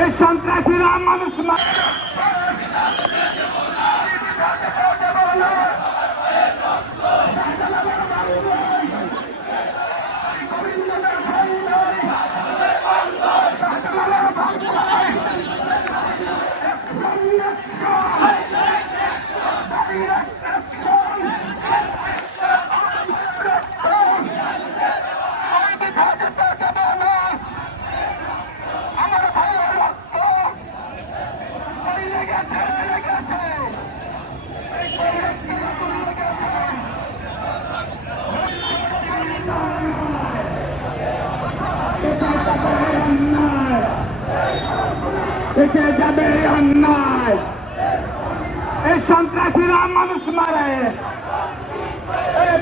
এই সন্ত্রাসীরা মানুষ দেশে যাবে অন্যায় এই সন্ত্রাসীরা মানুষ মারে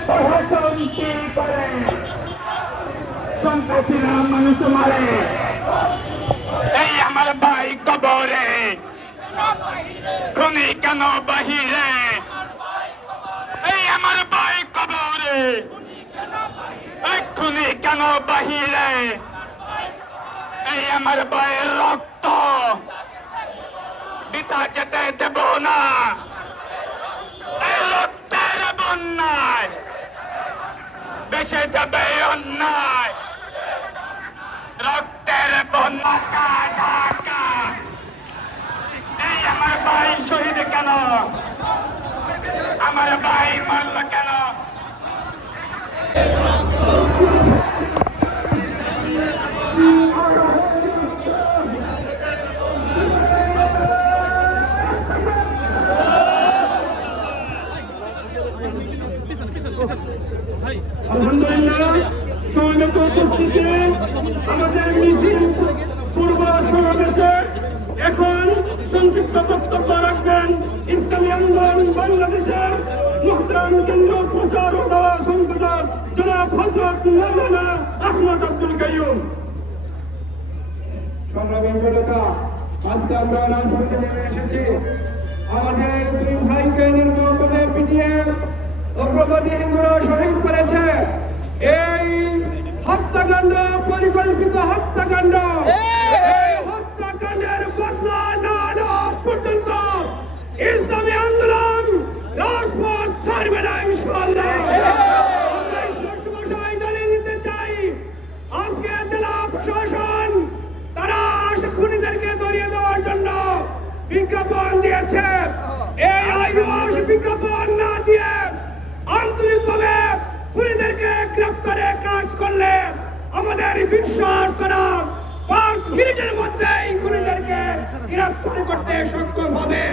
প্রশাসন করে? সন্ত্রাসীরা মানুষ মারে। কেন বাহিরে এই আমার ভাই কবরে। এই খুনি কেন বাহিরে? এই আমার ভাইয়ের রক্ত। পিতা যেতে দেব না। রক্তের বন্যায়। দেশে যাবে অন্যায় ভাই আমাদের মিছিল পূর্ব সমাবেশে এখন সংক্ষিপ্ত বক্তব্য রাখবেন। ইসলামী আন্দোলন বাংলাদেশের মুহতারাম কেন্দ্র প্রচার ও দাওয়া সম্পাদক জনাব হজরত মৌলানা আহমদ আব্দুল জনতা আজকে আমরা রাজপথে নেমে এসেছি। আমাদের দুই ভাইকে পিটিয়ে হিন্দুরা শহীদ করেছে। এই হত্যাকাণ্ড, পরিকল্পিত হত্যাকাণ্ড বিজ্ঞাপন দিয়েছে। এই আইওয়াস বিজ্ঞাপন না দিয়ে আন্তরিকভাবে খুনিদেরকে গ্রেপ্তারে কাজ করলে আমাদের বিশ্বাস করা পাঁচ মিনিটের মধ্যেই খুনিদেরকে গ্রেপ্তার করতে সক্ষম হবে।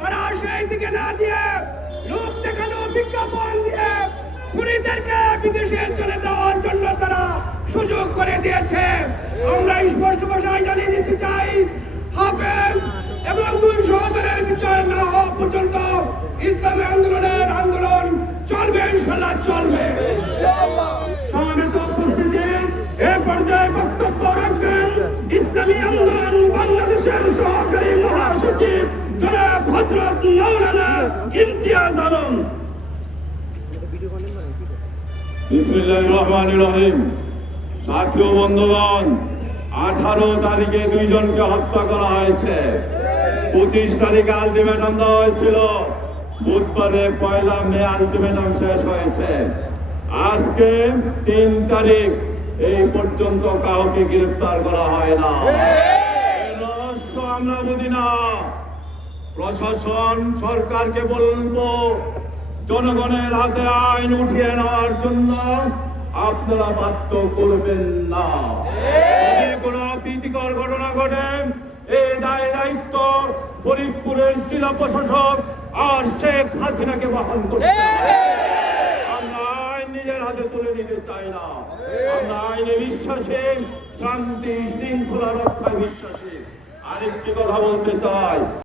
তারা সেই দিকে না দিয়ে লোক দেখানো বিজ্ঞাপন দিয়ে খুনিদেরকে বিদেশে চলে যাওয়ার জন্য তারা সুযোগ করে দিয়েছে। আমরা স্পষ্ট ভাষায় জানিয়ে দিতে চাই হাফেজ এবং দুই সহোদরের বিচার না হওয়া পর্যন্ত ইসলামী আন্দোলনের আন্দোলন চলবে ইনশাল্লাহ চলবে। সমাবেত উপস্থিতি, এ পর্যায়ে বক্তব্য রাখবেন ইসলামী আন্দোলন বাংলাদেশের সহকারী মহাসচিব জনাব হজরত মৌলানা ইমতিয়াজ আলম। বিসমিল্লাহির রহমানির রহিম। সাথী ও বন্ধুগণ আঠারো তারিখে দুইজনকে হত্যা করা হয়েছে। পঁচিশ তারিখে আলটিমেটাম দেওয়া হয়েছিল। বুধবারে পয়লা মে আলটিমেটাম শেষ হয়েছে। আজকে তিন তারিখ, এই পর্যন্ত কাউকে গ্রেফতার করা হয় না। রহস্য আমরা বুঝি না। প্রশাসন, সরকারকে বলব, জনগণের হাতে আইন উঠিয়ে নেওয়ার জন্য আপনারা বাধ্য করবেন না। অপ্রীতিকর ঘটনা ঘটেন এ দায় দায়িত্ব ফরিদপুরের জেলা প্রশাসক আর শেখ হাসিনাকে বহন করে আমরা নিজের হাতে তুলে নিতে চাই না। আমরা আইনে বিশ্বাসী, শান্তি, শৃঙ্খলা রক্ষায় বিশ্বাসী। আরেকটি কথা বলতে চাই।